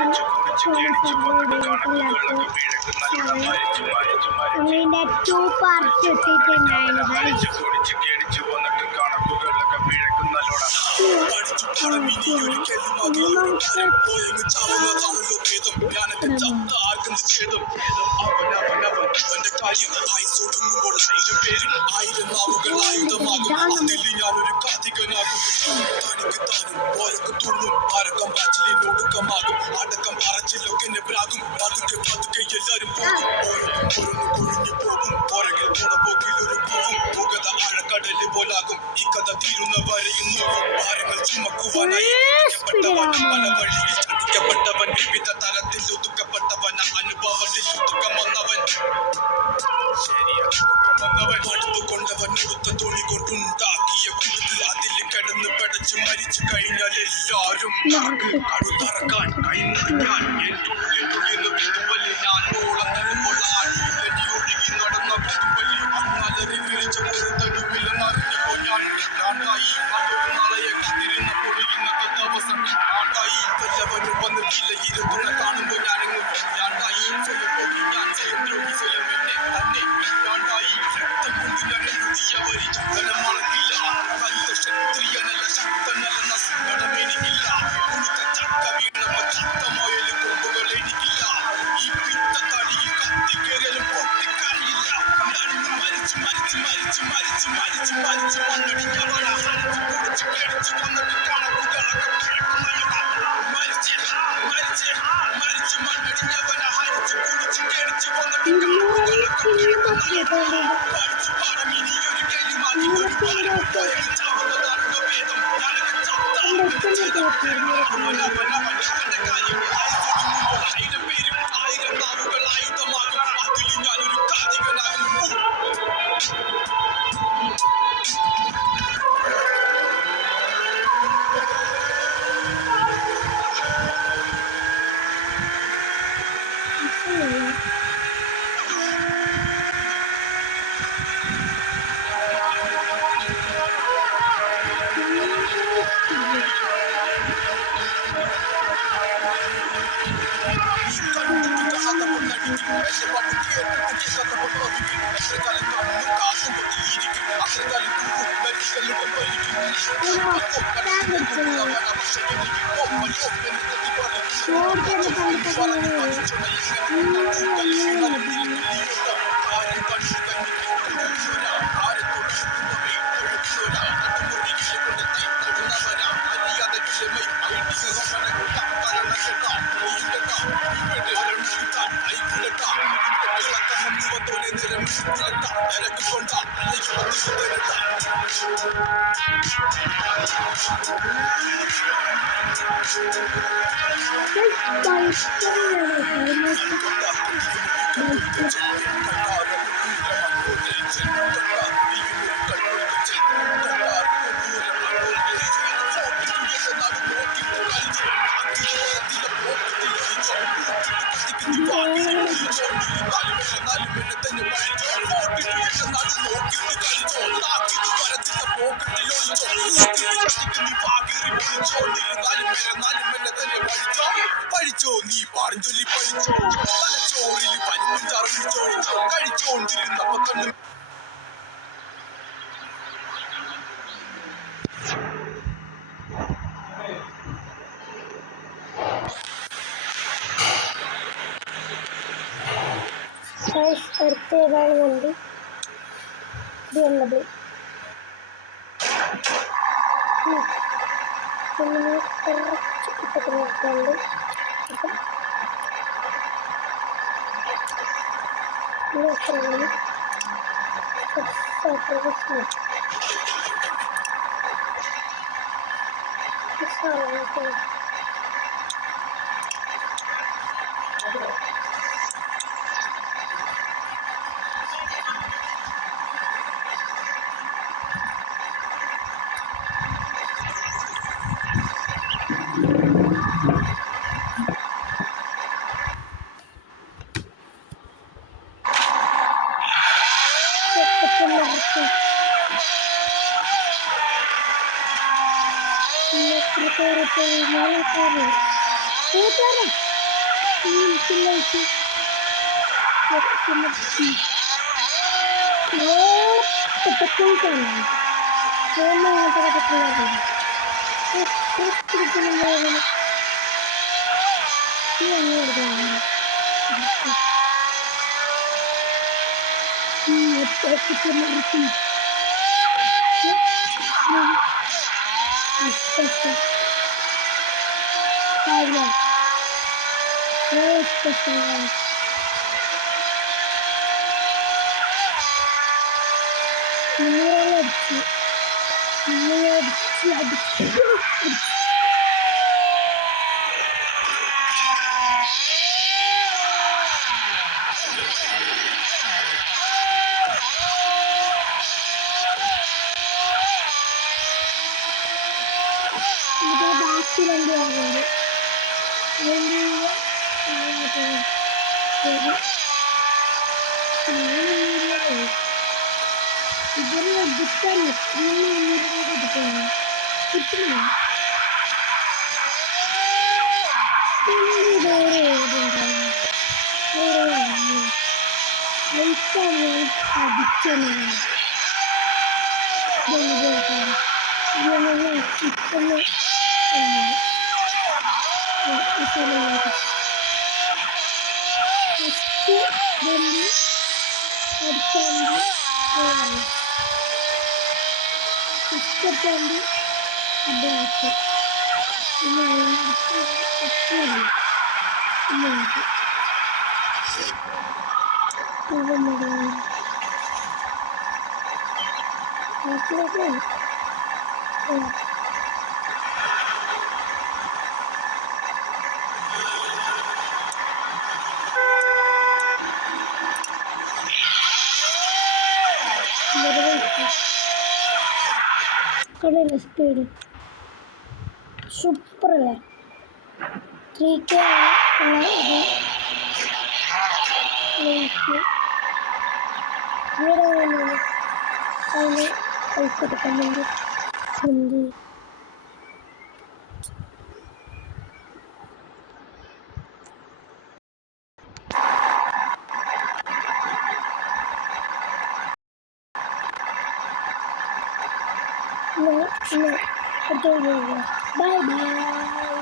നമ്മളിതിൻ്റെ 2 പാർട്ട് എത്തിയിട്ടുണ്ടായിരുന്നു ഗൈസ്. പ്പെട്ടവൻ വിവിധ തരത്തിൽ ഒതുക്കപ്പെട്ടവൻ അനുഭവത്തിൽ ഒതുക്കം വന്നവൻ മടുപ്പ് കൊണ്ടവൻ ഉടുത്ത തുണി കൊണ്ടുണ്ടാക്കിയ കൂടുതൽ അതിൽ കിടന്ന് പടച്ച് മരിച്ചു കഴിഞ്ഞാൽ എല്ലാരും അടുത്തറക്കാൻ കൈമുറിക്കാൻ ഞാൻ ഓളം തരുമ്പോൾ ഒഴുകി നടന്ന പുതുപ്പല്ലി അന്നലറി വിളിച്ച പൊറുതടുപ്പിൽ നിറഞ്ഞപ്പോ ഞാൻ രണ്ടായി അതൊരു നാളെയെ കാത്തിരുന്നപ്പോൾ ഇന്നത്തെ ദിവസം രണ്ടായി വല്ലവരും വന്നിട്ടില്ല ഇരുത്തുന്ന കാണുമ്പോൾ ഞാനെങ്ങും രണ്ടായി സ്വയം പോയി ഞാൻ സ്വയം ദ്രോഹി സ്വയം എന്നെ തന്നെ രണ്ടായി രക്തം കൊണ്ട് ഞാൻ എഴുതിയ വരി ചുടനം മണക്കില്ല ക്ഷത്രിയനല്ല ശക്തനല്ലെന്ന സങ്കടം എനിക്കില്ല ഉടുത്ത ചക്ക വീണപ്പോ ചത്തമോയല് കൊമ്പുകൾ എനിക്കില്ല ഈ പിത്ത തടിയിൽ കത്തിക്കേറിയാലും പൊട്ടിക്കറിയില്ല ഞാനിന്ന് മരിച്ച് മരിച്ച് മരിച്ച് മരിച്ച് മരിച്ച് മരിച്ച് മണ്ണടിക്കവള ഹരിച്ച് കുടിച്ച് കേടിച്ച് വന്നിട്ട് കണക്കുകളൊക്കെ മരിച്ച് മരിച്ച് മരിച്ച് മണ്ണടിഞ്ഞവന ഹരിച്ച് കുടിച്ച് കേടിച്ച് വന്നിട്ട് കണക്കുകളൊക്കെ പഠിച്ചു പാടം ഇനി ഒരു കെളിമാക്കി ഒരു പാലം ചാവുന്നതാണുള്ള വേദം ഞാനൊക്കെ ചത്താവന്റെ കാര്യം ആയിരൊടുങ്ങുമ്പോൾ 1000 പേരും 1000 നാവുകൾ ആയുധമാകും അതിൽ ഞാനൊരു കാതികനാകും പഠിച്ചോ നീ പാടും ചൊല്ലി പഠിച്ചോ തലച്ചോറിൽ പരിപ്പും ചാർപ്പിച്ചോ കഴിച്ചോണ്ടിരുന്നപ്പോ കണ്ണു വണ്ടി BMW കുറച്ച് ഇപ്പൊക്കെ നോക്കുന്നുണ്ട് വീട്ടിലേക്ക് പൊട്ടക്കൈസാണ് അങ്ങനത്തെ കഥക്കുള്ളത് ബാക്കി രണ്ട് ആകുന്നുണ്ട് ഇതൊരു എടുക്കാൻ കിട്ടുന്നില്ല കളിയിലെ സ്പീഡ് സൂപ്പറല്ലേ 3K ഉള്ള ഇത് ഇവിടെ അതിന് പൈസ എടുക്കുന്നുണ്ട് എന്ത് അടുത്ത ബൈ ബൈ.